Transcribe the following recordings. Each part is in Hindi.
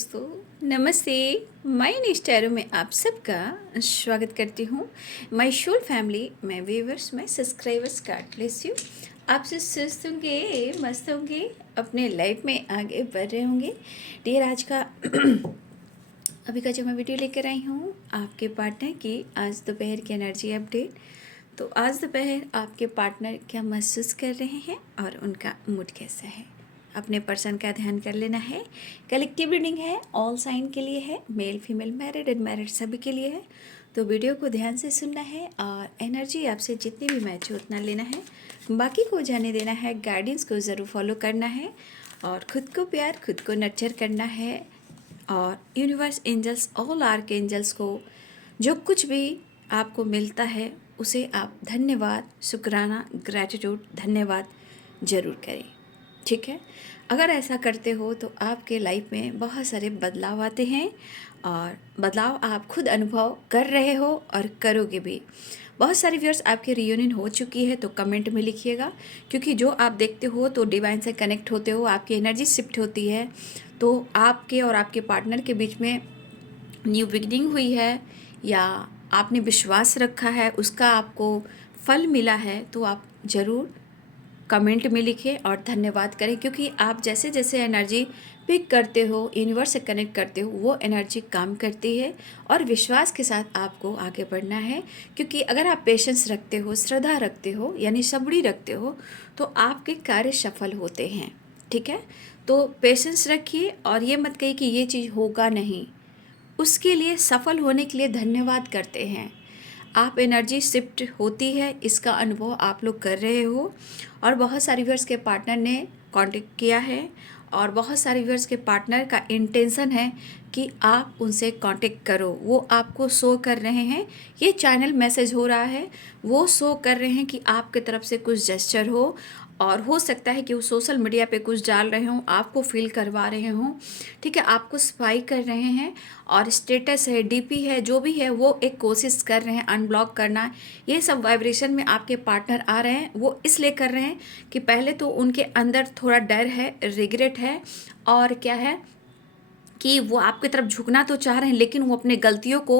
दोस्तों, नमस्ते। मैं निष्ठा में आप सबका स्वागत करती हूँ। माय शोल फैमिली में व्यूवर्स में सब्सक्राइबर्स गॉड ब्लेस यू। आपसे स्वस्थ होंगे, मस्त होंगे, अपने लाइफ में आगे बढ़ रहे होंगे। डियर, आज का अभी का जो मैं वीडियो लेकर आई हूँ आपके पार्टनर की आज दोपहर की एनर्जी अपडेट। तो आज दोपहर आपके पार्टनर क्या महसूस कर रहे हैं और उनका मूड कैसा है, अपने पर्सन का ध्यान कर लेना है। कलेक्टिव रीडिंग है, ऑल साइन के लिए है, मेल फीमेल मैरिड अनमैरिड सभी के लिए है। तो वीडियो को ध्यान से सुनना है और एनर्जी आपसे जितनी भी मैच हो उतना लेना है, बाकी को जाने देना है। गाइडेंस को ज़रूर फॉलो करना है और ख़ुद को प्यार, खुद को नर्चर करना है। और universe, angels, all archangels को जो कुछ भी आपको मिलता है उसे आप धन्यवाद, शुक्राना, ग्रैटिट्यूड, धन्यवाद ज़रूर करें। ठीक है, अगर ऐसा करते हो तो आपके लाइफ में बहुत सारे बदलाव आते हैं और बदलाव आप खुद अनुभव कर रहे हो और करोगे भी। बहुत सारे व्यूअर्स आपके रियूनियन हो चुकी है तो कमेंट में लिखिएगा, क्योंकि जो आप देखते हो तो डिवाइन से कनेक्ट होते हो, आपकी एनर्जी शिफ्ट होती है। तो आपके और आपके पार्टनर के बीच में न्यू बिगनिंग हुई है या आपने विश्वास रखा है, उसका आपको फल मिला है, तो आप ज़रूर कमेंट में लिखें और धन्यवाद करें। क्योंकि आप जैसे जैसे एनर्जी पिक करते हो, यूनिवर्स से कनेक्ट करते हो, वो एनर्जी काम करती है और विश्वास के साथ आपको आगे बढ़ना है। क्योंकि अगर आप पेशेंस रखते हो, श्रद्धा रखते हो, यानी सबड़ी रखते हो, तो आपके कार्य सफल होते हैं। ठीक है, तो पेशेंस रखिए और ये मत कहिए कि ये चीज़ होगा नहीं, उसके लिए सफल होने के लिए धन्यवाद करते हैं। आप एनर्जी शिफ्ट होती है, इसका अनुभव आप लोग कर रहे हो। और बहुत सारे व्यूअर्स के पार्टनर ने कांटेक्ट किया है और बहुत सारे व्यूअर्स के पार्टनर का इंटेंशन है कि आप उनसे कांटेक्ट करो। वो आपको शो कर रहे हैं, ये चैनल मैसेज हो रहा है, वो शो कर रहे हैं कि आपके तरफ से कुछ जेस्चर हो। और हो सकता है कि वो सोशल मीडिया पे कुछ डाल रहे हों, आपको फील करवा रहे हों। ठीक है, आपको स्पाई कर रहे हैं और स्टेटस है, डीपी है, जो भी है वो एक कोशिश कर रहे हैं अनब्लॉक करना। ये सब वाइब्रेशन में आपके पार्टनर आ रहे हैं। वो इसलिए कर रहे हैं कि पहले तो उनके अंदर थोड़ा डर है, रिग्रेट है, और क्या है कि वो आपकी तरफ झुकना तो चाह रहे हैं लेकिन वो अपने गलतियों को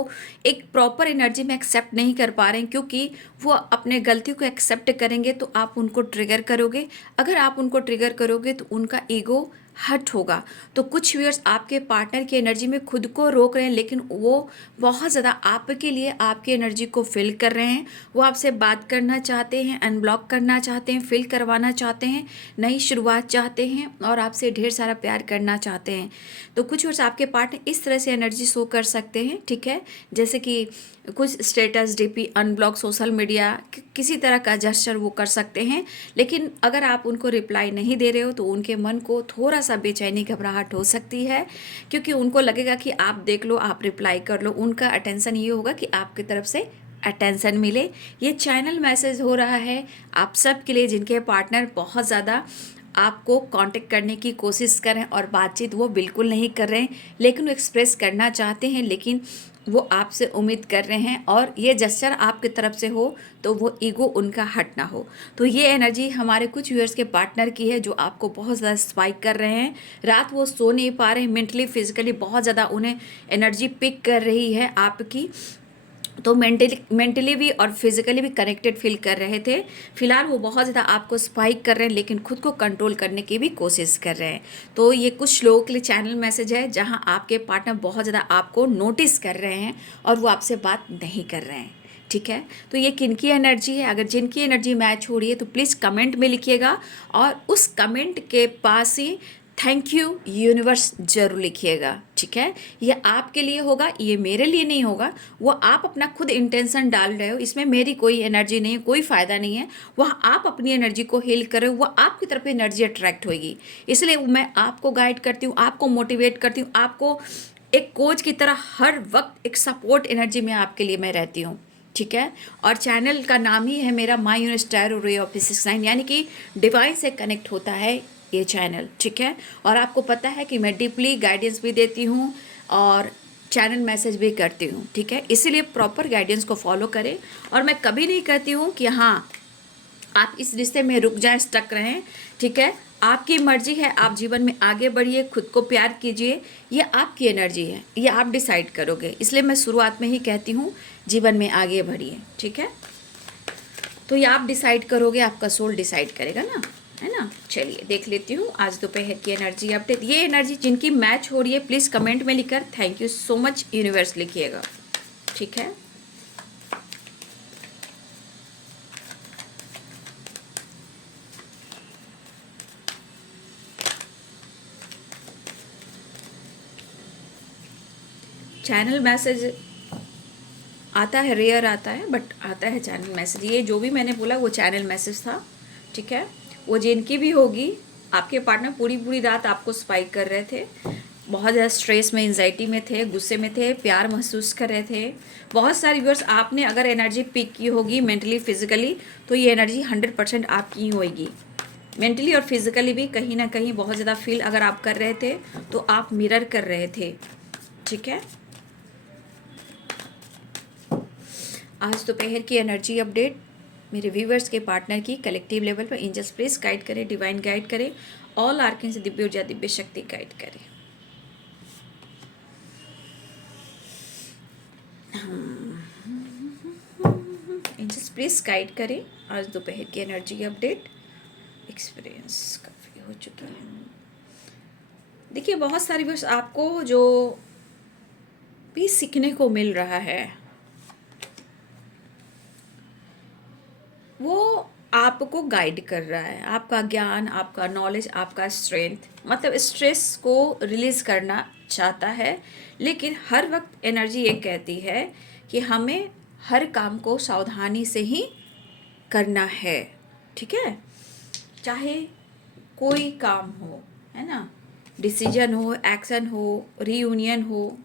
एक प्रॉपर एनर्जी में एक्सेप्ट नहीं कर पा रहे हैं। क्योंकि वो अपने गलतियों को एक्सेप्ट करेंगे तो आप उनको ट्रिगर करोगे, अगर आप उनको ट्रिगर करोगे तो उनका ईगो हर्ट होगा। तो कुछ व्यूअर्स आपके पार्टनर की एनर्जी में खुद को रोक रहे हैं, लेकिन वो बहुत ज़्यादा आपके लिए आपकी एनर्जी को फिल कर रहे हैं। वो आपसे बात करना चाहते हैं, अनब्लॉक करना चाहते हैं, फिल करवाना चाहते हैं, नई शुरुआत चाहते हैं और आपसे ढेर सारा प्यार करना चाहते हैं। तो कुछ व्यूअर्स आपके पार्टनर इस तरह से एनर्जी शो कर सकते हैं। ठीक है, जैसे कि कुछ status, DP, unblock, social media, किसी तरह का जेस्चर वो कर सकते हैं। लेकिन अगर आप उनको रिप्लाई नहीं दे रहे हो तो उनके मन को थोड़ा सा बेचैनी, घबराहट हो सकती है, क्योंकि उनको लगेगा कि आप देख लो, आप रिप्लाई कर लो। उनका अटेंशन ये होगा कि आपकी तरफ से अटेंशन मिले। ये चैनल मैसेज हो रहा है आप सब के लिए जिनके पार्टनर बहुत ज़्यादा आपको कांटेक्ट करने की कोशिश करें और बातचीत वो बिल्कुल नहीं कर रहे हैं, लेकिन वो एक्सप्रेस करना चाहते हैं, लेकिन वो आपसे उम्मीद कर रहे हैं और ये जेस्चर आपकी तरफ से हो तो वो ईगो उनका हट ना हो। तो ये एनर्जी हमारे कुछ व्यूअर्स के पार्टनर की है जो आपको बहुत ज़्यादा स्पाइक कर रहे हैं। रात वो सो नहीं पा रहे हैं, मेंटली फिजिकली बहुत ज़्यादा उन्हें एनर्जी पिक कर रही है आपकी। तो मेंटली भी और फिजिकली भी कनेक्टेड फील कर रहे थे। फिलहाल वो बहुत ज़्यादा आपको स्पाइक कर रहे हैं, लेकिन खुद को कंट्रोल करने की भी कोशिश कर रहे हैं। तो ये कुछ लोगों के लिए चैनल मैसेज है जहां आपके पार्टनर बहुत ज़्यादा आपको नोटिस कर रहे हैं और वो आपसे बात नहीं कर रहे हैं। ठीक है, तो ये किनकी एनर्जी है? अगर जिनकी एनर्जी मैच हो रही है तो प्लीज़ कमेंट में लिखिएगा और उस कमेंट के पास ही थैंक यू यूनिवर्स जरूर लिखिएगा। ठीक है, ये आपके लिए होगा, ये मेरे लिए नहीं होगा। वो आप अपना खुद इंटेंशन डाल रहे हो, इसमें मेरी कोई एनर्जी नहीं है, कोई फ़ायदा नहीं है। वह आप अपनी एनर्जी को हील कर रहे हो, वह आपकी तरफ एनर्जी अट्रैक्ट होगी। इसलिए मैं आपको गाइड करती हूँ, आपको मोटिवेट करती हूँ, आपको एक कोच की तरह हर वक्त एक सपोर्ट एनर्जी में आपके लिए मैं रहती हूँ। ठीक है, और चैनल का नाम ही है मेरा my universe tarot ray of 69, यानी कि डिवाइन से कनेक्ट होता है ये चैनल। ठीक है, और आपको पता है कि मैं डीपली गाइडेंस भी देती हूँ और चैनल मैसेज भी करती हूँ। ठीक है, इसीलिए प्रॉपर गाइडेंस को फॉलो करें। और मैं कभी नहीं कहती हूँ कि हाँ आप इस रिश्ते में रुक जाएं, स्टक रहें, ठीक है। आपकी मर्जी है, आप जीवन में आगे बढ़िए, खुद को प्यार कीजिए, ये आपकी एनर्जी है, ये आप डिसाइड करोगे। इसलिए मैं शुरुआत में ही कहती हूँ जीवन में आगे बढ़िए, ठीक है। तो ये आप डिसाइड करोगे, आपका सोल डिसाइड करेगा ना, है ना। चलिए देख लेती हूँ आज दोपहर की एनर्जी अपडेट। ये एनर्जी जिनकी मैच हो रही है प्लीज़ कमेंट में लिखकर thank you so much universe लिखिएगा, ठीक है। चैनल मैसेज आता है, रेयर आता है बट आता है चैनल मैसेज। ये जो भी मैंने बोला वो चैनल मैसेज था, ठीक है। वो जिनकी भी होगी, आपके पार्टनर पूरी पूरी रात आपको स्पाइक कर रहे थे, बहुत ज़्यादा स्ट्रेस में, एंजाइटी में थे, गुस्से में थे, प्यार महसूस कर रहे थे। बहुत सारे व्यूअर्स, आपने अगर एनर्जी पिक की होगी मेंटली फिजिकली तो ये एनर्जी 100% आपकी ही होगी। मेंटली और फिजिकली भी कहीं ना कहीं बहुत ज़्यादा फील अगर आप कर रहे थे तो आप मिरर कर रहे थे, ठीक है। आज दोपहर की एनर्जी अपडेट मेरे व्यूवर्स के पार्टनर की कलेक्टिव लेवल पर एंजल्स प्लीज गाइड करें, डिवाइन गाइड करें, ऑल आर्कन से दिव्य ऊर्जा, दिव्य शक्ति गाइड करें। एंजल्स प्लीज गाइड करें आज दोपहर की एनर्जी अपडेट। एक्सपीरियंस काफ़ी हो चुका है। देखिए बहुत सारी बस आपको जो भी सीखने को मिल रहा है वो आपको गाइड कर रहा है, आपका ज्ञान, आपका नॉलेज, आपका स्ट्रेंथ, मतलब स्ट्रेस को रिलीज़ करना चाहता है। लेकिन हर वक्त एनर्जी ये कहती है कि हमें हर काम को सावधानी से ही करना है, ठीक है। चाहे कोई काम हो, है ना, डिसीजन हो, एक्शन हो, रीयूनियन हो,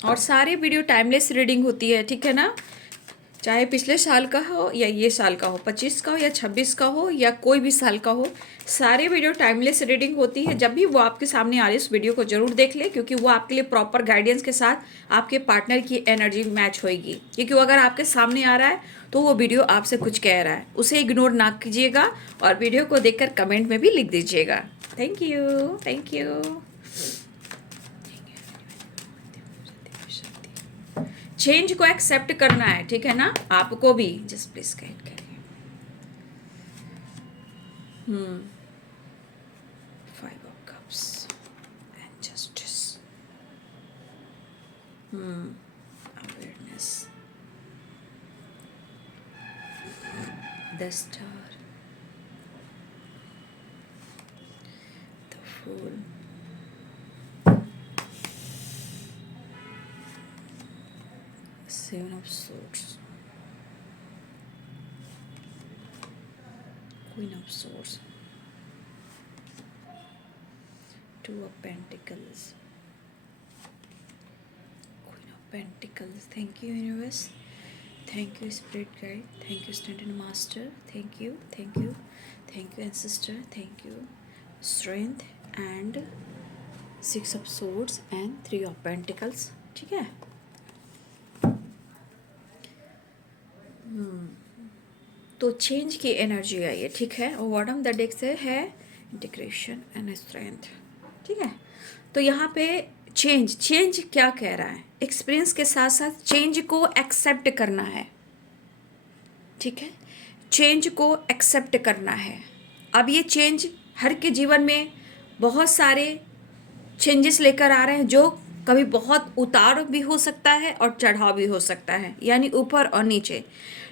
और सारे वीडियो टाइमलेस रीडिंग होती है, ठीक है ना। चाहे पिछले साल का हो या ये साल का हो, 25 का हो या 26 का हो या कोई भी साल का हो, सारे वीडियो टाइमलेस रीडिंग होती है। जब भी वो आपके सामने आ रही है उस वीडियो को जरूर देख ले, क्योंकि वो आपके लिए प्रॉपर गाइडेंस के साथ आपके पार्टनर की एनर्जी मैच होएगी। क्योंकि वो अगर आपके सामने आ रहा है तो वो वीडियो आपसे कुछ कह रहा है, उसे इग्नोर ना कीजिएगा और वीडियो को देखकर कमेंट में भी लिख दीजिएगा। Thank you, thank you. Change को एक्सेप्ट करना है, ठीक है ना, आपको भी। जस्ट प्लीज गाइड करिए। 5 of cups and justice, awareness, the star, the fool, Seven of Swords, Queen of Swords, Two of Pentacles, Queen of Pentacles. Thank you, universe. Thank you, spirit guide. Thank you, standard master. Thank you, thank you, thank you, ancestor. Thank you, strength, and 6 of Swords and 3 of Pentacles, ठीक है। तो चेंज की एनर्जी आई है, ठीक है। और बॉटम द डेक से है इंटीग्रेशन एंड स्ट्रेंथ, ठीक है। तो यहाँ पे चेंज क्या कह रहा है, एक्सपीरियंस के साथ साथ चेंज को एक्सेप्ट करना है, ठीक है। चेंज को एक्सेप्ट करना है। अब ये चेंज हर के जीवन में बहुत सारे चेंजेस लेकर आ रहे हैं, जो कभी बहुत उतार भी हो सकता है और चढ़ाव भी हो सकता है, यानी ऊपर और नीचे।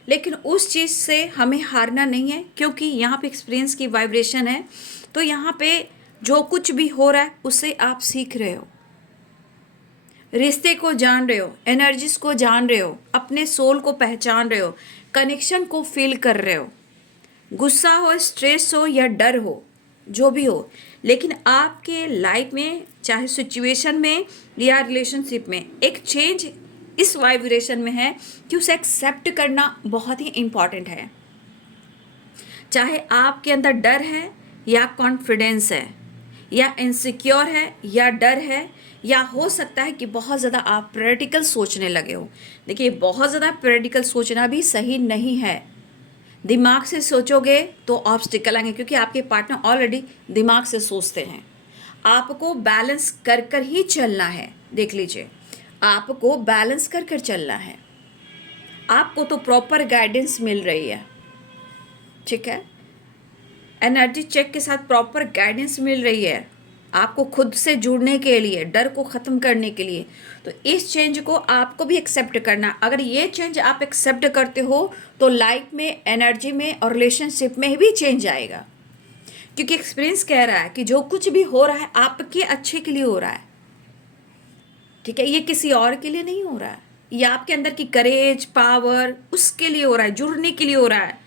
लेकिन उस चीज़ से हमें हारना नहीं है, क्योंकि यहाँ पे एक्सपीरियंस की वाइब्रेशन है। तो यहाँ पे जो कुछ भी हो रहा है उससे आप सीख रहे हो, रिश्ते को जान रहे हो, एनर्जीज को जान रहे हो, अपने सोल को पहचान रहे हो, कनेक्शन को फील कर रहे हो। गुस्सा हो, स्ट्रेस हो या डर हो, जो भी हो, लेकिन आपके लाइफ में चाहे सिचुएशन में या रिलेशनशिप में एक चेंज इस वाइब्रेशन में है कि उसे एक्सेप्ट करना बहुत ही इम्पॉर्टेंट है। चाहे आपके अंदर डर है या कॉन्फिडेंस है, या इनसिक्योर है या डर है, या हो सकता है कि बहुत ज़्यादा आप प्रैक्टिकल सोचने लगे हो। देखिए, बहुत ज़्यादा प्रैक्टिकल सोचना भी सही नहीं है। दिमाग से सोचोगे तो ऑब्स्टिकल आएंगे, क्योंकि आपके पार्टनर ऑलरेडी दिमाग से सोचते हैं। आपको बैलेंस कर कर ही चलना है। देख लीजिए, आपको बैलेंस कर कर चलना है। आपको तो प्रॉपर गाइडेंस मिल रही है, ठीक है। एनर्जी चेक के साथ प्रॉपर गाइडेंस मिल रही है आपको खुद से जुड़ने के लिए, डर को ख़त्म करने के लिए। तो इस चेंज को आपको भी एक्सेप्ट करना। अगर ये चेंज आप एक्सेप्ट करते हो तो लाइफ में, एनर्जी में और रिलेशनशिप में भी चेंज आएगा, क्योंकि एक्सपीरियंस कह रहा है कि जो कुछ भी हो रहा है आपके अच्छे के लिए हो रहा है, ठीक है। ये किसी और के लिए नहीं हो रहा है, ये आपके अंदर की करेज, पावर, उसके लिए हो रहा है, जुड़ने के लिए हो रहा है,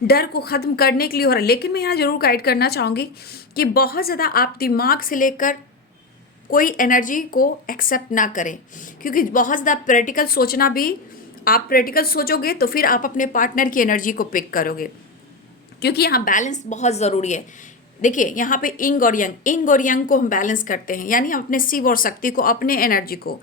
डर को ख़त्म करने के लिए हो रहा है। लेकिन मैं यहाँ ज़रूर गाइड करना चाहूँगी कि बहुत ज़्यादा आप दिमाग से लेकर कोई एनर्जी को एक्सेप्ट ना करें, क्योंकि बहुत ज़्यादा प्रैक्टिकल सोचना भी, आप प्रैक्टिकल सोचोगे तो फिर आप अपने पार्टनर की एनर्जी को पिक करोगे, क्योंकि यहाँ बैलेंस बहुत ज़रूरी है। देखिए, यहाँ पे इंग और यंग को हम बैलेंस करते हैं, यानी हम अपने शिव और शक्ति को, अपने एनर्जी को,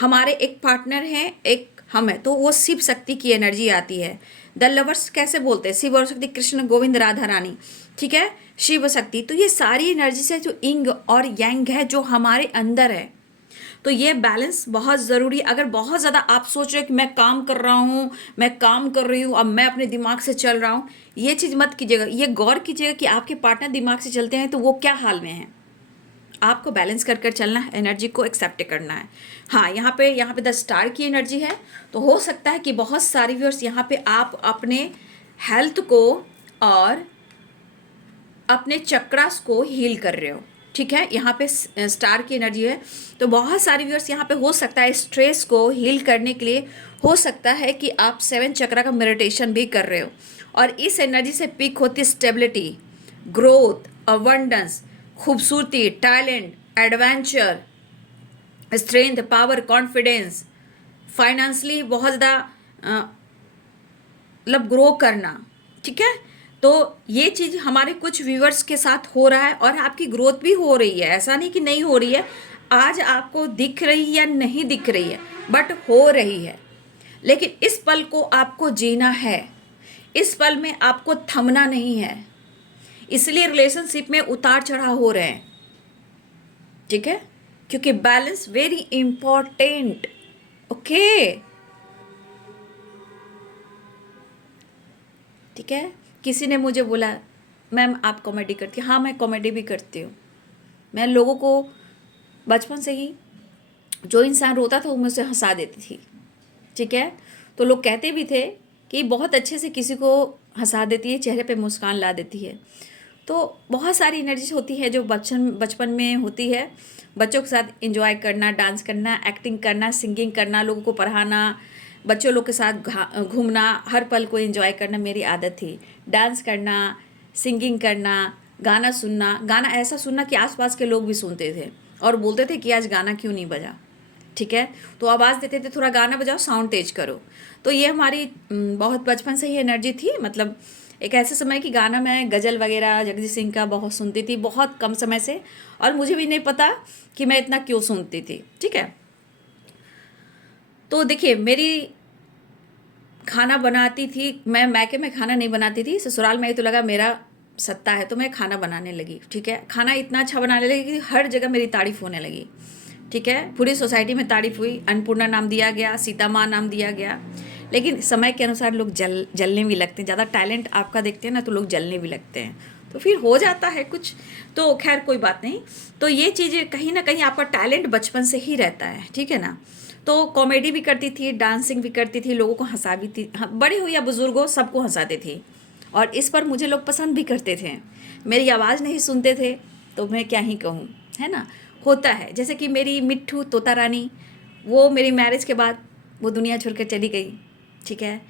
हमारे एक पार्टनर हैं, एक हम है, तो वो शिव शक्ति की एनर्जी आती है। द लवर्स कैसे बोलते हैं, शिव और शक्ति, कृष्ण, गोविंद, राधा रानी, ठीक है, शिव शक्ति। तो ये सारी एनर्जी से जो इंग और यांग है जो हमारे अंदर है, तो ये बैलेंस बहुत ज़रूरी। अगर बहुत ज़्यादा आप सोच रहे हो कि मैं काम कर रहा हूँ, मैं काम कर रही हूँ, अब मैं अपने दिमाग से चल रहा हूँ, ये चीज़ मत कीजिएगा। ये गौर कीजिएगा कि आपके पार्टनर दिमाग से चलते हैं तो वो क्या हाल में है। आपको बैलेंस कर कर चलना है, एनर्जी को एक्सेप्ट करना है। हाँ, यहाँ पे द स्टार की एनर्जी है, तो हो सकता है कि बहुत सारी व्यूअर्स यहाँ पे आप अपने हेल्थ को और अपने चक्रास को हील कर रहे हो, ठीक है। यहाँ पे स्टार की एनर्जी है, तो बहुत सारी व्यूअर्स यहाँ पे हो सकता है स्ट्रेस को हील करने के लिए हो सकता है कि आप 7 चक्रा का मेडिटेशन भी कर रहे हो, और इस एनर्जी से पिक होती है स्टेबिलिटी, ग्रोथ, अबंडेंस, खूबसूरती, talent, adventure, strength, power, confidence, financially बहुत ज़्यादा मतलब ग्रो करना, ठीक है। तो ये चीज़ हमारे कुछ व्यूअर्स के साथ हो रहा है, और आपकी ग्रोथ भी हो रही है, ऐसा नहीं कि नहीं हो रही है। आज आपको दिख रही या नहीं दिख रही है, बट हो रही है। लेकिन इस पल को आपको जीना है, इस पल में आपको थमना नहीं है। इसलिए रिलेशनशिप में उतार चढ़ाव हो रहे हैं, ठीक है, क्योंकि बैलेंस वेरी इंपॉर्टेंट। ओके, ठीक है। किसी ने मुझे बोला, मैम आप कॉमेडी करती हैं। हाँ, मैं कॉमेडी भी करती हूँ। मैं लोगों को बचपन से ही, जो इंसान रोता था वो मुझसे हंसा देती थी, ठीक है। तो लोग कहते भी थे कि बहुत अच्छे से किसी को हंसा देती है, चेहरे पे मुस्कान ला देती है। तो बहुत सारी एनर्जीज होती है जो बचपन में होती है। बच्चों के साथ एंजॉय करना, डांस करना, एक्टिंग करना, सिंगिंग करना, लोगों को पढ़ाना, बच्चों लोग के साथ घूमना, हर पल को एंजॉय करना मेरी आदत थी। डांस करना, सिंगिंग करना, गाना सुनना, गाना ऐसा सुनना कि आसपास के लोग भी सुनते थे और बोलते थे कि आज गाना क्यों नहीं बजा, ठीक है। तो आवाज़ देते थे, थोड़ा गाना बजाओ, साउंड तेज करो। तो ये हमारी बहुत बचपन से ही एनर्जी थी। मतलब एक ऐसे समय कि गाना, मैं गज़ल वगैरह जगजीत सिंह का बहुत सुनती थी, बहुत कम समय से, और मुझे भी नहीं पता कि मैं इतना क्यों सुनती थी, ठीक है। तो देखिए, मेरी खाना बनाती थी मैं, मैके में खाना नहीं बनाती थी, ससुराल में ही तो लगा मेरा सत्ता है, तो मैं खाना बनाने लगी, ठीक है। खाना इतना अच्छा बनाने लगी कि हर जगह मेरी तारीफ़ होने लगी, ठीक है। पूरी सोसाइटी में तारीफ़ हुई, अन्नपूर्णा नाम दिया गया, सीता माँ नाम दिया गया। लेकिन समय के अनुसार लोग जलने भी लगते हैं, ज़्यादा टैलेंट आपका देखते हैं ना तो लोग जलने भी लगते हैं, तो फिर हो जाता है कुछ। तो खैर कोई बात नहीं। तो ये चीज़ें कहीं ना कहीं आपका टैलेंट बचपन से ही रहता है, ठीक है ना। तो कॉमेडी भी करती थी, डांसिंग भी करती थी, लोगों को हंसा भी थी, बड़े हो या बुज़ुर्ग हो सबको हंसाते थी, और इस पर मुझे लोग पसंद भी करते थे। मेरी आवाज़ नहीं सुनते थे तो मैं क्या ही कहूँ, है ना। होता है, जैसे कि मेरी मिट्ठू तोता रानी, वो मेरी मैरिज के बाद वो दुनिया छोड़कर चली गई, ठीक है।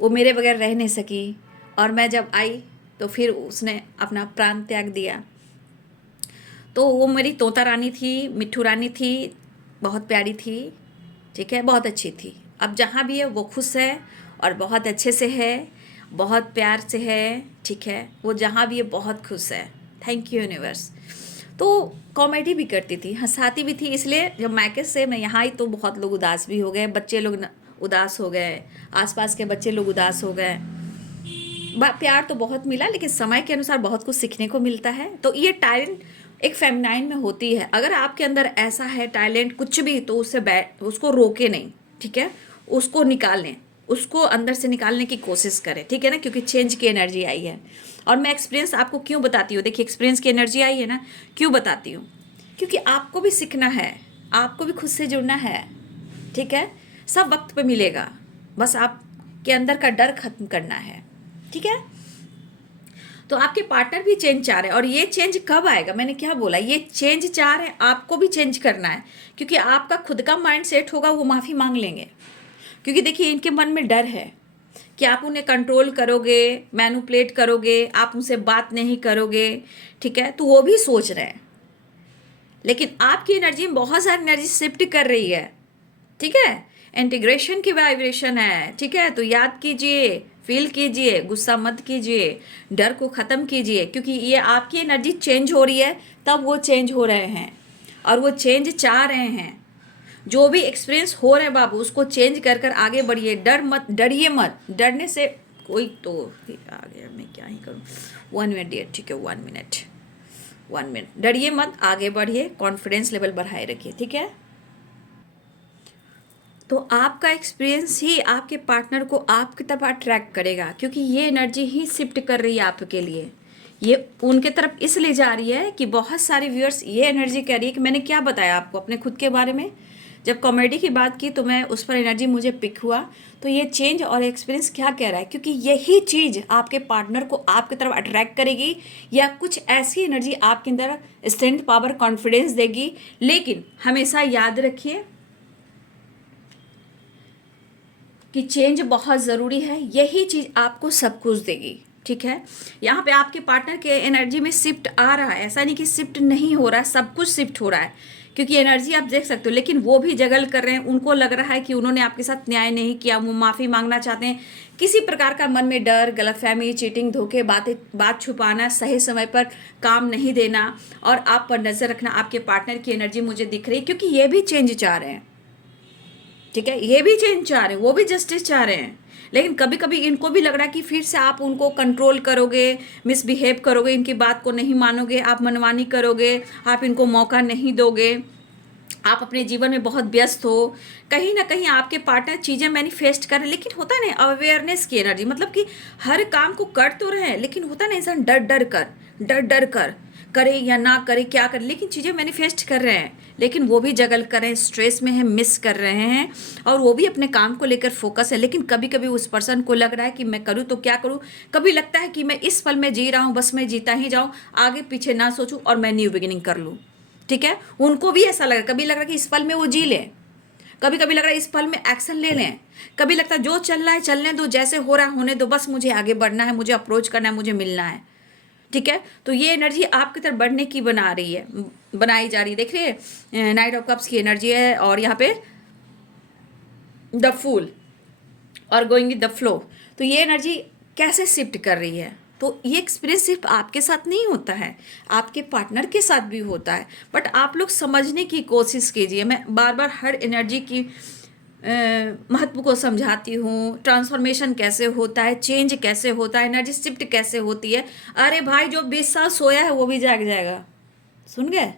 वो मेरे बगैर रह नहीं सकी, और मैं जब आई तो फिर उसने अपना प्राण त्याग दिया। तो वो मेरी तोता रानी थी, मिट्ठू रानी थी, बहुत प्यारी थी, ठीक है, बहुत अच्छी थी। अब जहाँ भी है वो खुश है और बहुत अच्छे से है, बहुत प्यार से है, ठीक है। वो जहाँ भी है बहुत खुश है। Thank you universe. तो कॉमेडी भी करती थी, हँसाती भी थी। इसलिए जब मायके से मैं यहाँ आई तो बहुत लोग उदास भी हो गए, बच्चे लोग उदास हो गए, आसपास के बच्चे लोग उदास हो गए। प्यार तो बहुत मिला, लेकिन समय के अनुसार बहुत कुछ सीखने को मिलता है। तो ये टैलेंट एक फेमिनाइन में होती है। अगर आपके अंदर ऐसा है टैलेंट कुछ भी, तो उसको रोके नहीं, ठीक है, उसको निकालें, उसको अंदर से निकालने की कोशिश करें, ठीक है ना, क्योंकि चेंज की एनर्जी आई है। और मैं एक्सपीरियंस आपको क्यों बताती हूँ, देखिए एक्सपीरियंस की एनर्जी आई है ना, क्यों बताती हूँ, क्योंकि आपको भी सीखना है, आपको भी खुद से जुड़ना है, ठीक है। सब वक्त पे मिलेगा, बस आपके अंदर का डर खत्म करना है, ठीक है। तो आपके पार्टनर भी चेंज चाह रहे हैं, और ये चेंज कब आएगा, मैंने क्या बोला, ये चेंज चाह रहे हैं, आपको भी चेंज करना है, क्योंकि आपका खुद का माइंड सेट होगा, वो माफ़ी मांग लेंगे। क्योंकि देखिए इनके मन में डर है कि आप उन्हें कंट्रोल करोगे, मैनिपुलेट करोगे, आप उनसे बात नहीं करोगे, ठीक है, तो वो भी सोच रहे हैं। लेकिन आपकी एनर्जी में बहुत सारी एनर्जी शिफ्ट कर रही है, ठीक है, इंटीग्रेशन की वाइब्रेशन है, ठीक है। तो याद कीजिए, फील कीजिए, गुस्सा मत कीजिए, डर को ख़त्म कीजिए, क्योंकि ये आपकी एनर्जी चेंज हो रही है, तब वो चेंज हो रहे हैं, और वो चेंज चाह रहे हैं। जो भी एक्सपीरियंस हो रहे हैं बाबू, उसको चेंज कर कर आगे बढ़िए, डरिए मत, डरने से कोई तो आ गया, मैं क्या ही करूँ। 1 मिनट डियर, ठीक है, 1 मिनट, 1 मिनट, डरिए मत, आगे बढ़िए, कॉन्फिडेंस लेवल बढ़ाए रखिए, ठीक है। तो आपका एक्सपीरियंस ही आपके पार्टनर को आपकी तरफ अट्रैक्ट करेगा, क्योंकि ये एनर्जी ही शिफ्ट कर रही है आपके लिए, ये उनके तरफ इसलिए जा रही है कि बहुत सारे व्यूअर्स ये एनर्जी कह रही है कि मैंने क्या बताया आपको अपने खुद के बारे में, जब कॉमेडी की बात की तो मैं उस पर एनर्जी मुझे पिक हुआ। तो ये चेंज और एक्सपीरियंस क्या कह रहा है, क्योंकि यही चीज़ आपके पार्टनर को आपकी तरफ अट्रैक्ट करेगी, या कुछ ऐसी एनर्जी आपके अंदर स्ट्रेंथ, पावर, कॉन्फिडेंस देगी। लेकिन हमेशा याद रखिए कि चेंज बहुत ज़रूरी है, यही चीज़ आपको सब कुछ देगी, ठीक है। यहाँ पे आपके पार्टनर के एनर्जी में शिफ्ट आ रहा है, ऐसा नहीं कि शिफ्ट नहीं हो रहा है, सब कुछ शिफ्ट हो रहा है, क्योंकि एनर्जी आप देख सकते हो। लेकिन वो भी जगल कर रहे हैं, उनको लग रहा है कि उन्होंने आपके साथ न्याय नहीं किया, वो माफ़ी मांगना चाहते हैं। किसी प्रकार का मन में डर, गलतफहमी, चीटिंग, धोखे, बात छुपाना, सही समय पर काम नहीं देना, और आप पर नज़र रखना, आपके पार्टनर की एनर्जी मुझे दिख रही है, क्योंकि ये भी चेंज चाह रहे हैं, ठीक है, ये भी चेंज चाह रहे हैं, वो भी जस्टिस चाह रहे हैं। लेकिन कभी कभी इनको भी लग रहा है कि फिर से आप उनको कंट्रोल करोगे, मिसबिहेव करोगे, इनकी बात को नहीं मानोगे, आप मनमानी करोगे, आप इनको मौका नहीं दोगे, आप अपने जीवन में बहुत व्यस्त हो। कहीं ना कहीं आपके पार्टनर चीज़ें मैनिफेस्ट कर रहे हैं, लेकिन होता है ना अवेयरनेस की एनर्जी, मतलब कि हर काम को कर तो रहे हैं, लेकिन होता है ना इंसान डर डर कर करे या ना करे, क्या करे, लेकिन चीज़ें मैनिफेस्ट कर रहे हैं, लेकिन वो भी जगल कर रहे हैं, स्ट्रेस में है, मिस कर रहे हैं, और वो भी अपने काम को लेकर फोकस है। लेकिन कभी कभी उस पर्सन को लग रहा है कि मैं करूँ तो क्या करूँ, कभी लगता है कि मैं इस पल में जी रहा हूँ, बस मैं जीता ही जाऊँ, आगे पीछे ना सोचूं और मैं न्यू बिगिनिंग कर लूँ, ठीक है। उनको भी ऐसा लगा, कभी लग रहा है कि इस पल में वो जी लें, कभी कभी लग रहा है इस पल में एक्शन ले लें, कभी लगता है जो चल रहा है चलने दो, जैसे हो रहा है होने दो, बस मुझे आगे बढ़ना है, मुझे अप्रोच करना है, मुझे मिलना है, ठीक है। तो ये एनर्जी आपकी तरफ बढ़ने की बनाई जा रही है। देख रही है, नाइट ऑफ कप्स की एनर्जी है, और यहाँ पे द फूल और गोइंग विद द फ्लो। तो ये एनर्जी कैसे शिफ्ट कर रही है, तो ये एक्सपीरियंस सिर्फ आपके साथ नहीं होता है, आपके पार्टनर के साथ भी होता है। बट आप लोग समझने की कोशिश कीजिए, मैं बार बार हर एनर्जी की महत्व को समझाती हूँ, ट्रांसफॉर्मेशन कैसे होता है, चेंज कैसे होता है, एनर्जी शिफ्ट कैसे होती है। अरे भाई, जो 20 साल सोया है वो भी जाग जाएगा, सुन गए।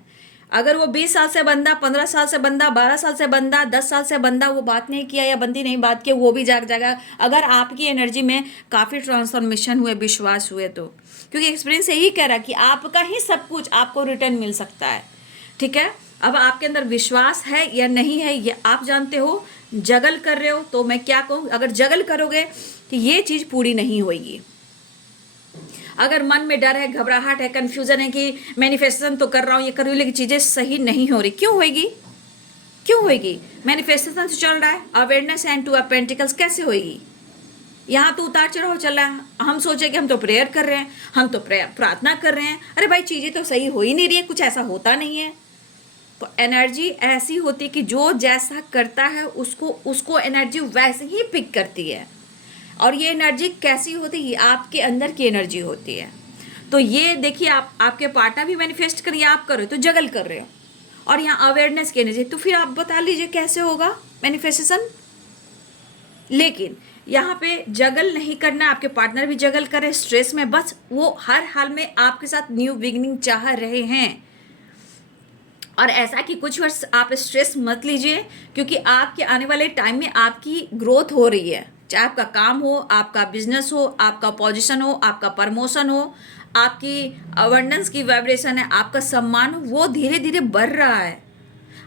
अगर वो 20 साल से बंदा, 15 साल से बंदा, 12 साल से बंदा, 10 साल से बंदा वो बात नहीं किया या बंदी नहीं बात किया, वो भी जाग जाएगा, अगर आपकी एनर्जी में काफ़ी ट्रांसफॉर्मेशन हुए, विश्वास हुए तो। क्योंकि एक्सपीरियंस यही कह रहा है कि आपका ही सब कुछ आपको रिटर्न मिल सकता है, ठीक है। अब आपके अंदर विश्वास है या नहीं है ये आप जानते हो। जगल कर रहे हो तो मैं क्या कहूँ, अगर जगल करोगे तो ये चीज़ पूरी नहीं होगी। अगर मन में डर है, घबराहट है, कंफ्यूजन है कि मैनिफेस्टेशन तो कर रहा हूँ, ये कर रही हूँ, लेकिन चीज़ें सही नहीं हो रही, क्यों होएगी, क्यों होएगी। मैनिफेस्टेशन तो चल रहा है, अवेयरनेस एंड टू पेंटिकल्स कैसे होएगी। यहाँ तो उतार चढ़ाव चल रहा है, हम सोचे कि हम तो प्रेयर कर रहे हैं, हम तो प्रार्थना कर रहे हैं, अरे भाई चीज़ें तो सही हो ही नहीं रही है, कुछ ऐसा होता नहीं है। तो एनर्जी ऐसी होती है कि जो जैसा करता है उसको एनर्जी वैसे ही पिक करती है। और ये एनर्जी कैसी होती है, आपके अंदर की एनर्जी होती है। तो ये देखिए, आप आपके पार्टनर भी मैनिफेस्ट कर, या आप कर रहे हो तो जगल कर रहे हो, और यहाँ अवेयरनेस की एनर्जी, तो फिर आप बता लीजिए कैसे होगा मैनिफेस्टेशन। लेकिन यहाँ पे जगल नहीं करना, आपके पार्टनर भी जगल करे स्ट्रेस में, बस वो हर हाल में आपके साथ न्यू बिगिनिंग चाह रहे हैं। और ऐसा कि कुछ वर्ष आप स्ट्रेस मत लीजिए, क्योंकि आपके आने वाले टाइम में आपकी ग्रोथ हो रही है, चाहे आपका काम हो, आपका बिजनेस हो, आपका पोजीशन हो, आपका प्रमोशन हो, आपकी अबंडेंस की वाइब्रेशन है, आपका सम्मान हो, वो धीरे धीरे बढ़ रहा है।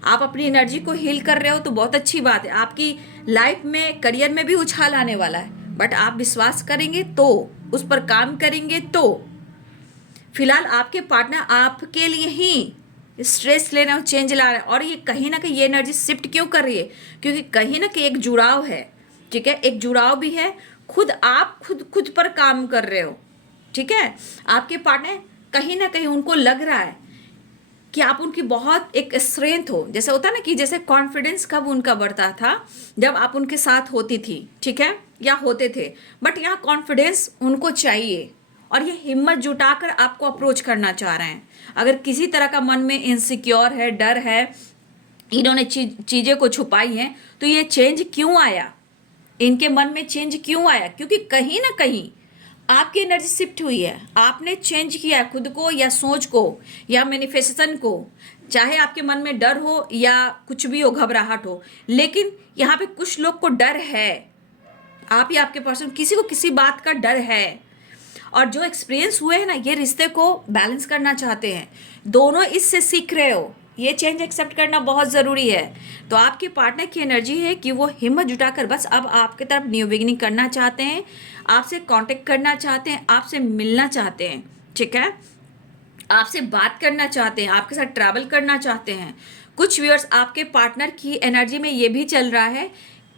आप अपनी एनर्जी को हील कर रहे हो तो बहुत अच्छी बात है। आपकी लाइफ में, करियर में भी उछाल आने वाला है, बट आप विश्वास करेंगे तो, उस पर काम करेंगे तो। फिलहाल आपके पार्टनर आपके लिए ही स्ट्रेस ले रहे हो, चेंज ला रहे हैं, और ये कहीं ना कहीं ये एनर्जी शिफ्ट क्यों कर रही है, क्योंकि कहीं ना कहीं एक जुड़ाव है, ठीक है, एक जुड़ाव भी है। खुद आप खुद पर काम कर रहे हो, ठीक है। आपके पार्टनर कहीं ना कहीं उनको लग रहा है कि आप उनकी बहुत एक स्ट्रेंथ हो, जैसे होता है ना कि जैसे कॉन्फिडेंस कब उनका बढ़ता था, जब आप उनके साथ होती थी, ठीक है, या होते थे। बट यहाँ कॉन्फिडेंस उनको चाहिए, और ये हिम्मत जुटाकर आपको अप्रोच करना चाह रहे हैं। अगर किसी तरह का मन में इनसिक्योर है, डर है, इन्होंने चीज़ें को छुपाई हैं, तो ये चेंज क्यों आया, इनके मन में चेंज क्यों आया, क्योंकि कहीं ना कहीं आपकी एनर्जी शिफ्ट हुई है, आपने चेंज किया है खुद को, या सोच को, या मैनिफेस्टेशन को। चाहे आपके मन में डर हो या कुछ भी हो, घबराहट हो, लेकिन यहाँ पे कुछ लोग को डर है, आप या आपके पर्सन, किसी को किसी बात का डर है। और जो एक्सपीरियंस हुए हैं ना, ये रिश्ते को बैलेंस करना चाहते हैं, दोनों इससे सीख रहे हो। ये चेंज एक्सेप्ट करना बहुत ज़रूरी है। तो आपके पार्टनर की एनर्जी है कि वो हिम्मत जुटाकर बस अब आपकी तरफ न्यू बिगिनिंग करना चाहते हैं, आपसे कांटेक्ट करना चाहते हैं, आपसे मिलना चाहते हैं, ठीक है, आपसे बात करना चाहते हैं, आपके साथ ट्रैवल करना चाहते हैं। कुछ व्यूअर्स, आपके पार्टनर की एनर्जी में ये भी चल रहा है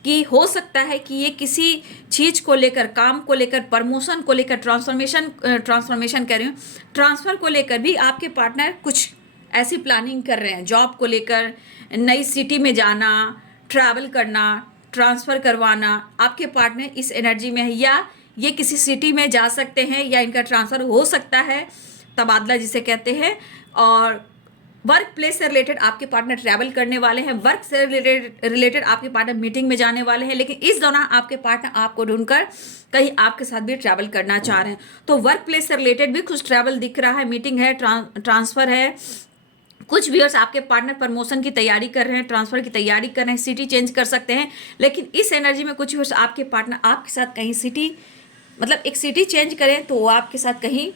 कि हो सकता है कि ये किसी चीज़ को लेकर, काम को लेकर, प्रमोशन को लेकर, ट्रांसफॉर्मेशन कर रही हूँ, ट्रांसफ़र को लेकर भी आपके पार्टनर कुछ ऐसी प्लानिंग कर रहे हैं। जॉब को लेकर, नई सिटी में जाना, ट्रैवल करना, ट्रांसफ़र करवाना, आपके पार्टनर इस एनर्जी में है, या ये किसी सिटी में जा सकते हैं, या इनका ट्रांसफ़र हो सकता है, तबादला जिसे कहते हैं। और वर्क प्लेस से रिलेटेड आपके पार्टनर ट्रैवल करने वाले हैं, वर्क से रिलेटेड आपके पार्टनर मीटिंग में जाने वाले हैं, लेकिन इस दौरान आपके पार्टनर आपको ढूंढकर कहीं आपके साथ भी ट्रैवल करना चाह रहे हैं। तो वर्क प्लेस से रिलेटेड भी कुछ ट्रैवल दिख रहा है, मीटिंग है, ट्रांसफ़र है। कुछ व्यूअर्स, आपके पार्टनर प्रमोशन की तैयारी कर रहे हैं, ट्रांसफ़र की तैयारी कर रहे हैं, सिटी चेंज कर सकते हैं। लेकिन इस एनर्जी में कुछ व्यूअर्स, आपके पार्टनर आपके साथ कहीं सिटी, मतलब एक सिटी चेंज करें तो वो आपके साथ कहीं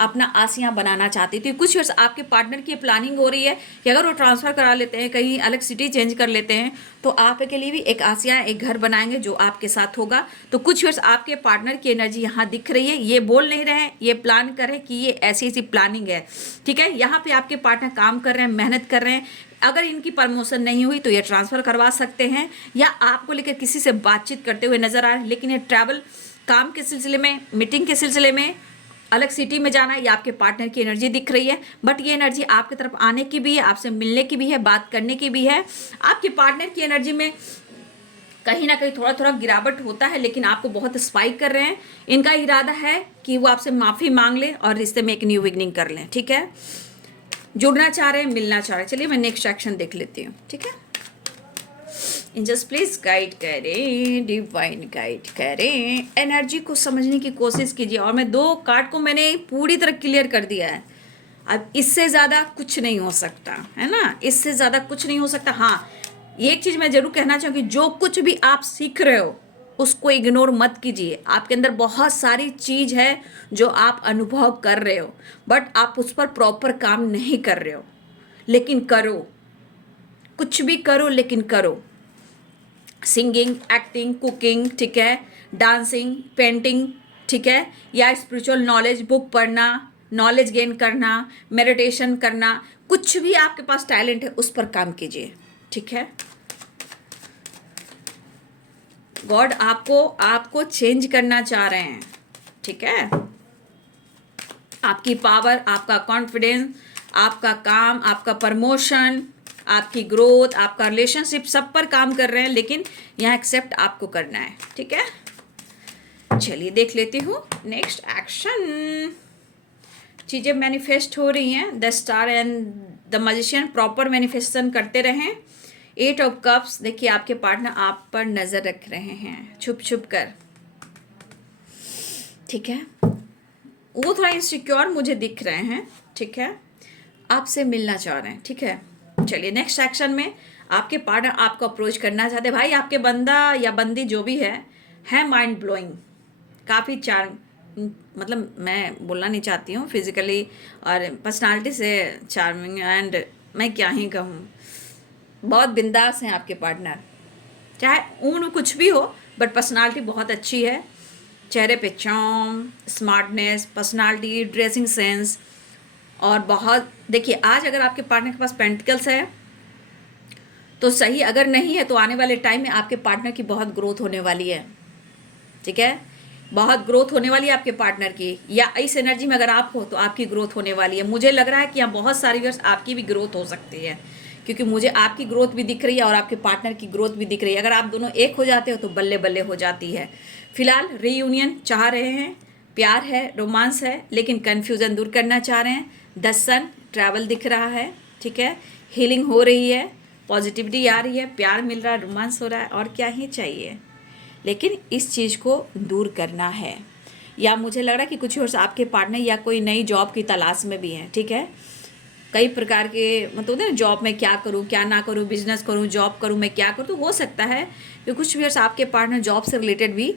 अपना आसियाँ बनाना चाहती थी। कुछ वर्ष आपके पार्टनर की प्लानिंग हो रही है कि अगर वो ट्रांसफ़र करा लेते हैं, कहीं अलग सिटी चेंज कर लेते हैं, तो आपके लिए भी एक आसियाँ, एक घर बनाएंगे जो आपके साथ होगा। तो कुछ वर्ष आपके पार्टनर की एनर्जी यहाँ दिख रही है, ये बोल नहीं रहे हैं, ये प्लान कर रहे हैं कि ये ऐसी ऐसी प्लानिंग है, ठीक है। यहाँ पर आपके पार्टनर काम कर रहे हैं, मेहनत कर रहे हैं। अगर इनकी प्रमोशन नहीं हुई तो ये ट्रांसफ़र करवा सकते हैं, या आपको लेकर किसी से बातचीत करते हुए नजर आ रहे हैं। लेकिन ये ट्रैवल, काम के सिलसिले में, मीटिंग के सिलसिले में, अलग सिटी में जाना, ये आपके पार्टनर की एनर्जी दिख रही है। बट ये एनर्जी आपकी तरफ आने की भी है, आपसे मिलने की भी है, बात करने की भी है। आपके पार्टनर की एनर्जी में कहीं ना कहीं थोड़ा थोड़ा गिरावट होता है, लेकिन आपको बहुत स्पाइक कर रहे हैं। इनका इरादा है कि वो आपसे माफ़ी मांग लें और रिश्ते में एक न्यू बिगनिंग कर लें, ठीक है। जुड़ना चाह रहे हैं, मिलना चाह रहे हैं। चलिए मैं नेक्स्ट एक्शन देख लेती हूँ, ठीक है। एंजल्स प्लीज गाइड करें, डिवाइन गाइड करें, एनर्जी को समझने की कोशिश कीजिए। और मैं 2 कार्ड को मैंने पूरी तरह क्लियर कर दिया है। अब इससे ज़्यादा कुछ नहीं हो सकता, है ना, इससे ज़्यादा कुछ नहीं हो सकता। हाँ, एक चीज़ मैं ज़रूर कहना चाहूँगी, जो कुछ भी आप सीख रहे हो उसको इग्नोर मत कीजिए। आपके अंदर बहुत सारी चीज़ है जो आप अनुभव कर रहे हो, बट आप उस पर प्रॉपर काम नहीं कर रहे हो। लेकिन करो, कुछ भी करो, लेकिन करो। सिंगिंग, एक्टिंग, कुकिंग, ठीक है, डांसिंग, पेंटिंग, ठीक है, या स्पिरिचुअल नॉलेज, बुक पढ़ना, नॉलेज गेन करना, मेडिटेशन करना, कुछ भी आपके पास टैलेंट है उस पर काम कीजिए, ठीक है। गॉड आपको चेंज करना चाह रहे हैं, ठीक है। आपकी पावर, आपका कॉन्फिडेंस, आपका काम, आपका प्रमोशन, आपकी ग्रोथ, आपका रिलेशनशिप, सब पर काम कर रहे हैं, लेकिन यहाँ एक्सेप्ट आपको करना है, ठीक है। चलिए देख लेती हूँ नेक्स्ट एक्शन। चीज़ें मैनिफेस्ट हो रही हैं। The star and the magician proper manifestation करते रहें। 8 ऑफ कप्स, देखिए आपके पार्टनर आप पर नज़र रख रहे हैं छुप छुप कर, ठीक है। वो थोड़ा इनसिक्योर मुझे दिख रहे हैं, ठीक है, आपसे मिलना चाह रहे हैं, ठीक है। चलिए नेक्स्ट सेक्शन में आपके पार्टनर आपको अप्रोच करना चाहते हैं। भाई आपके बंदा या बंदी जो भी है माइंड ब्लोइंग, काफ़ी चार्म, मतलब मैं बोलना नहीं चाहती हूँ, फिजिकली और पर्सनालिटी से चार्मिंग, एंड मैं क्या ही कहूँ, बहुत बिंदास हैं आपके पार्टनर। चाहे उम्र कुछ भी हो बट पर्सनालिटी बहुत अच्छी है। चेहरे पे charm, smartness, personality, dressing sense, और बहुत, देखिए आज अगर आपके पार्टनर के पास पेंटिकल्स है तो सही, अगर नहीं है तो आने वाले टाइम में आपके पार्टनर की बहुत ग्रोथ होने वाली है, ठीक है। बहुत ग्रोथ होने वाली है आपके पार्टनर की, या इस एनर्जी में अगर आप हो तो आपकी ग्रोथ होने वाली है। मुझे लग रहा है कि यहाँ बहुत सारी व्यूअर्स आपकी भी ग्रोथ हो सकती है, क्योंकि मुझे आपकी ग्रोथ भी दिख रही है और आपके पार्टनर की ग्रोथ भी दिख रही है। अगर आप दोनों एक हो जाते हो तो बल्ले बल्ले हो जाती है। फिलहाल रीयूनियन चाह रहे हैं, प्यार है, रोमांस है, लेकिन कन्फ्यूज़न दूर करना चाह रहे हैं। द सन ट्रैवल दिख रहा है, ठीक है, हीलिंग हो रही है, पॉजिटिविटी आ रही है, प्यार मिल रहा है, रोमांस हो रहा है, और क्या ही चाहिए। लेकिन इस चीज़ को दूर करना है। या मुझे लग रहा है कि कुछ और आपके पार्टनर या कोई नई जॉब की तलाश में भी हैं, ठीक है। कई प्रकार के मतलब होते हैं ना, जॉब में क्या करूं क्या ना करूं, बिजनेस करूं जॉब करूं, मैं क्या करूं, तो हो सकता है कि कुछ भी आपके पार्टनर जॉब से रिलेटेड भी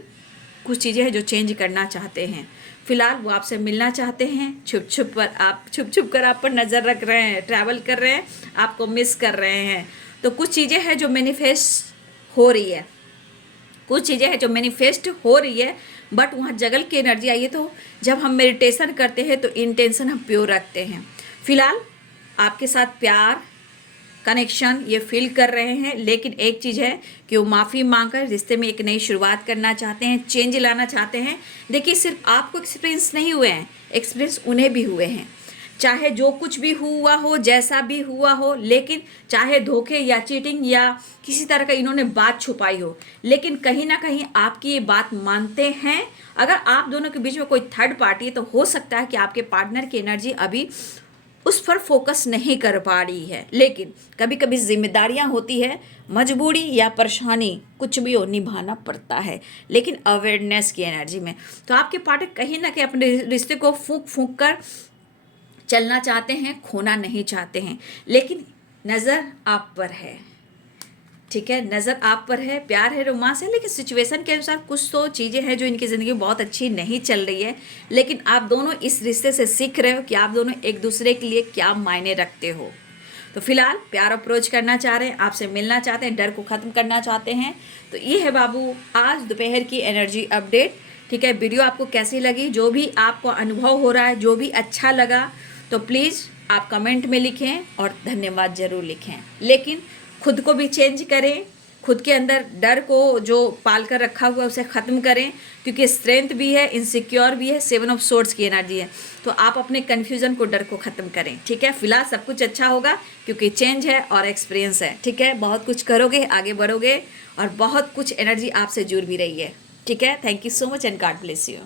कुछ चीज़ें हैं जो चेंज करना चाहते हैं। फिलहाल वो आपसे मिलना चाहते हैं, छुप छुप कर आप पर नज़र रख रहे हैं, ट्रैवल कर रहे हैं, आपको मिस कर रहे हैं। तो कुछ चीज़ें हैं जो मैनिफेस्ट हो रही है, कुछ चीज़ें हैं जो मैनिफेस्ट हो रही है, बट वहाँ जगल की एनर्जी आई है। तो जब हम मेडिटेशन करते हैं तो इंटेंशन हम प्योर रखते हैं। फिलहाल आपके साथ प्यार, कनेक्शन ये फील कर रहे हैं, लेकिन एक चीज़ है कि वो माफ़ी मांगकर रिश्ते में एक नई शुरुआत करना चाहते हैं, चेंज लाना चाहते हैं। देखिए सिर्फ आपको एक्सपीरियंस नहीं हुए हैं, एक्सपीरियंस उन्हें भी हुए हैं। चाहे जो कुछ भी हुआ हो, जैसा भी हुआ हो, लेकिन चाहे धोखे या चीटिंग या किसी तरह का इन्होंने बात छुपाई हो, लेकिन कहीं ना कहीं आपकी ये बात मानते हैं। अगर आप दोनों के बीच में कोई थर्ड पार्टी है तो हो सकता है कि आपके पार्टनर की एनर्जी अभी उस पर फोकस नहीं कर पा रही है, लेकिन कभी कभी जिम्मेदारियां होती है, मजबूरी या परेशानी कुछ भी हो, निभाना पड़ता है, लेकिन अवेयरनेस की एनर्जी में। तो आपके पार्टनर कहीं ना कहीं अपने रिश्ते को फूंक फूंक कर चलना चाहते हैं, खोना नहीं चाहते हैं, लेकिन नज़र आप पर है, ठीक है, नज़र आप पर है, प्यार है, रोमांस है, लेकिन सिचुएशन के अनुसार कुछ तो चीज़ें हैं जो इनकी ज़िंदगी बहुत अच्छी नहीं चल रही है। लेकिन आप दोनों इस रिश्ते से सीख रहे हो कि आप दोनों एक दूसरे के लिए क्या मायने रखते हो। तो फिलहाल प्यार अप्रोच करना चाह रहे हैं, आपसे मिलना चाहते हैं, डर को ख़त्म करना चाहते हैं। तो ये है बाबू आज दोपहर की एनर्जी अपडेट, ठीक है। वीडियो आपको कैसी लगी, जो भी आपको अनुभव हो रहा है, जो भी अच्छा लगा, तो प्लीज़ आप कमेंट में लिखें और धन्यवाद ज़रूर लिखें। लेकिन खुद को भी चेंज करें, खुद के अंदर डर को जो पाल कर रखा हुआ है उसे ख़त्म करें, क्योंकि स्ट्रेंथ भी है, इनसिक्योर भी है, 7 ऑफ सोर्ड्स की एनर्जी है। तो आप अपने कन्फ्यूज़न को, डर को ख़त्म करें, ठीक है। फिलहाल सब कुछ अच्छा होगा क्योंकि चेंज है और एक्सपीरियंस है, ठीक है। बहुत कुछ करोगे, आगे बढ़ोगे, और बहुत कुछ एनर्जी आपसे जुड़ भी रही है, ठीक है। Thank you so much and God bless you.